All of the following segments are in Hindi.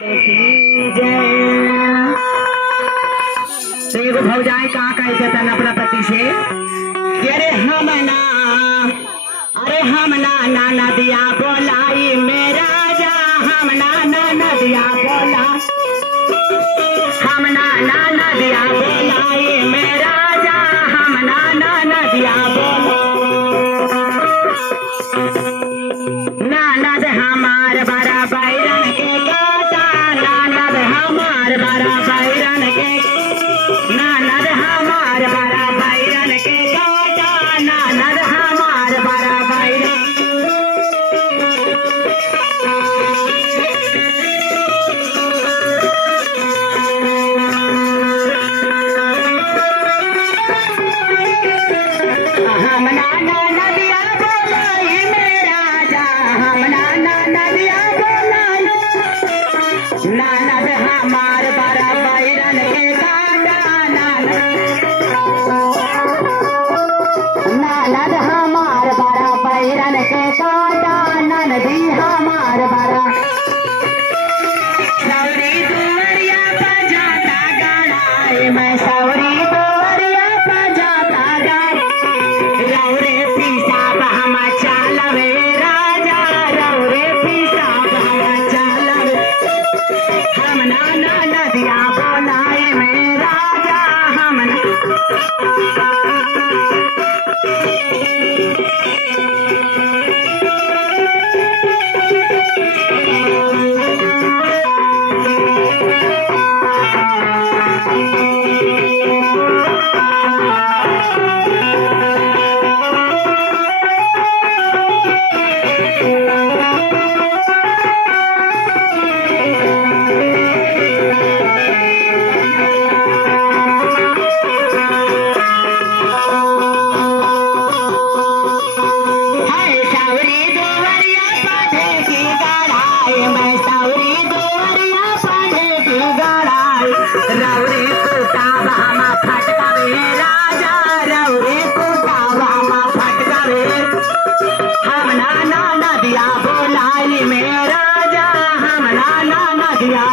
तो एगो भौजाई कहा कहते तन अपना पति से कि अरे हम ना नदिया बोलाई मेरा जा हम ना नदिया बोला हम ना नदिया बोलाई मेरा जा हम ना नदिया बोला नानद हमार बड़ा बैरन के काटा नानद हमार बड़ा बैरन के नानद हमार बड़ा बैरन के काटा नानद हमार बड़ा बैरन हम ना नदिया बोलाई मेरा जा हम ना नदिया बोलाई नानद हमार बड़ा बैरन के काटा नानद हमार बड़ा बैरन के काटा ननदी हमार बड़ा सौरी दुवरिया बजाता गाड़ाए मैं सौरी दुवरिया बजाता गाड़ाए रौरे पिसाब हम चालवे राजा रौरे पिसाब हम चालवे हम ना नदिया बोलाए में राजा हम सौरी दुवरिया पाठे की गड़ाई मैं सौरी दुवरिया पाठे की गड़ाई रौरे कुटाब हम फटकावे राजा रौरे कुटाब हम फटकावे हम ना नदिया बोलाई में राजा हम ना नदिया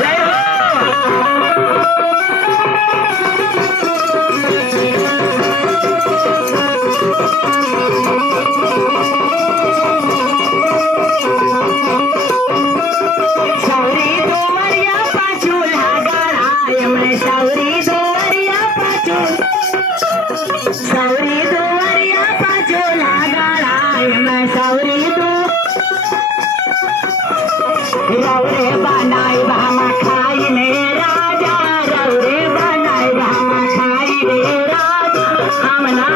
जय हो सौरी दुवरिया पाचूल्हा गड़ाए मैं सौरी दुवरिया सौरी दुवरिया पाचूल्हा गड़ाए मैं सौरी रौरे बनाई हम खाई में राजा रौरे बनाई हम खाई में राजा हम ना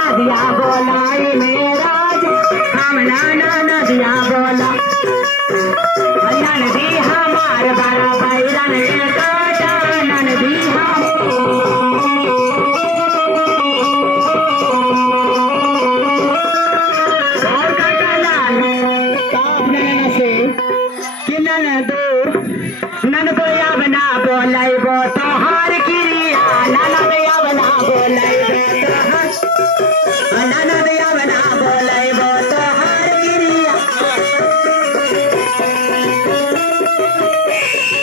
नदिया बोलाई में राजा हम ना नदिया बोला ननदी हमार बड़ा बैरन के काटा ननदी हम और कटला अपने से कि ननदो या बना बोलाइबो तोहार क्रिया ननद या बना बोलाइबो तोहार ननद या बना बोलाइबो तोहार क्रिया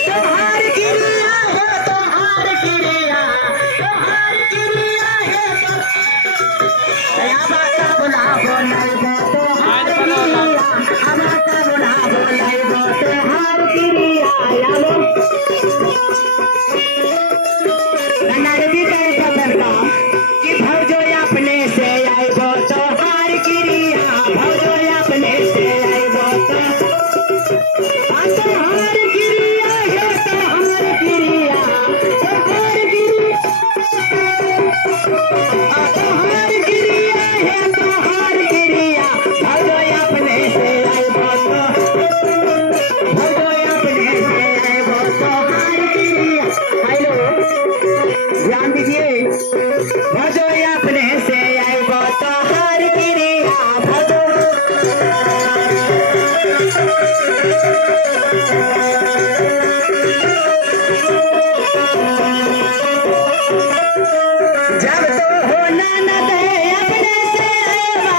तोहार क्रिया है तोहार क्रिया तोहार क्रिया है या बाता बुला बोलाइबो तोहार क्रिया अब बाता बुला बोलाइबो तोहार क्रिया या ननदी कहे पकड़ का कि भौजो अपने से आइबो तोहार क्रिया भौजो अपने से आइबो तोहार क्रिया है तोहार क्रिया तोहार क्रिया तोहार क्रिया है तोहार क्रिया भौजो अपने से आइबो भौजो अपने से आइबो तोहार क्रिया हेलो ध्यान दीजिए भौजो अपने से आइबो तोहार क्रिया भौजो जब तो हो ननद अपने से आइबा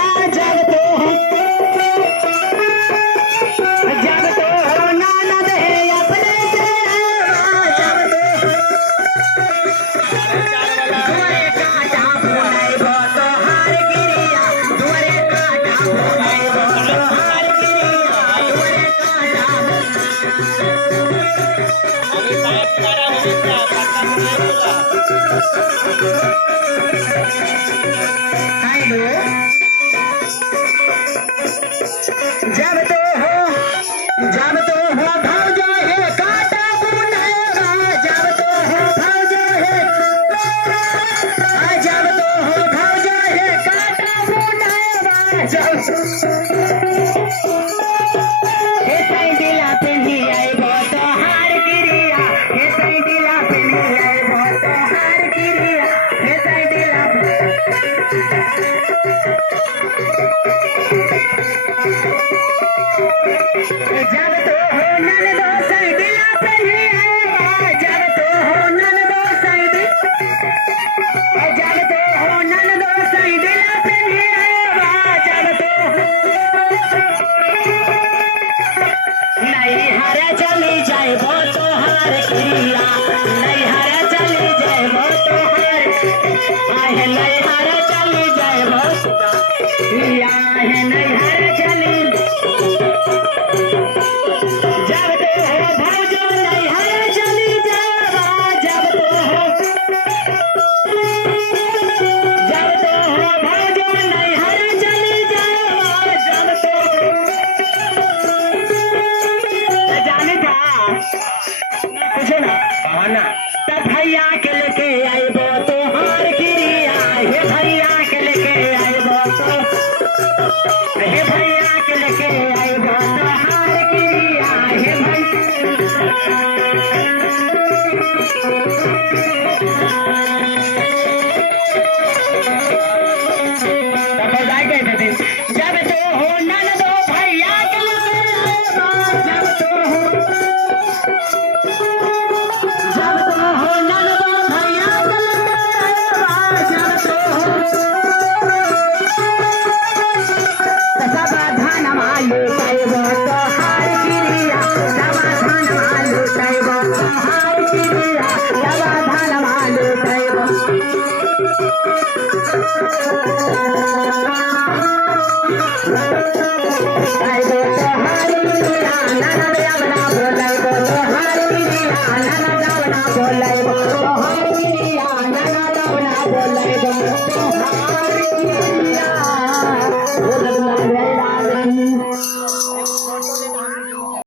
हे सैंडिला पेन्ही आइबो तोहार गिरिया हे सैंडिला पेन्ही आइबो तोहार गिरिया हे सैंडिला जब तो हो ननदो सैंडिला पेन्ही आइबो जब तो हो ननदो सैंडिला जब तो हो ननदो सैंडिला पेन्ही आइबो जब तो नैहर चली जाइबो तोहार गिरिया नैहर चली जाइबो तोहार आहे नैहर चली जाइबो गिरिया आहे नैहर चली जब तो हो भौजो नैहर चली जाइबो जब तो हो भौजो नैहर चली जाइबो जब तो जाने था पूछो ना बहाना तब भैया के लेके आइबो तोहार गिरिया हे भैया के लेके आइबो तो हे भैया के लेके आइबो तोहार गिरिया हे भैया जब तो हो ननदो भैया के लेके आइबो जब तो हो ननदो भैया के लेके आइबो जब तो हो समाधान मालू आइबो तोहार गिरिया समाधान मालू आइबो तोहार गिरिया समाधान मालू आइबो आइबो तोहार गिरिया ननद आवना बोलाइबो तोहार गिरिया ननद आवना बोलाइबो तोहार गिरिया ननद आवना बोलाइबो तोहार गिरिया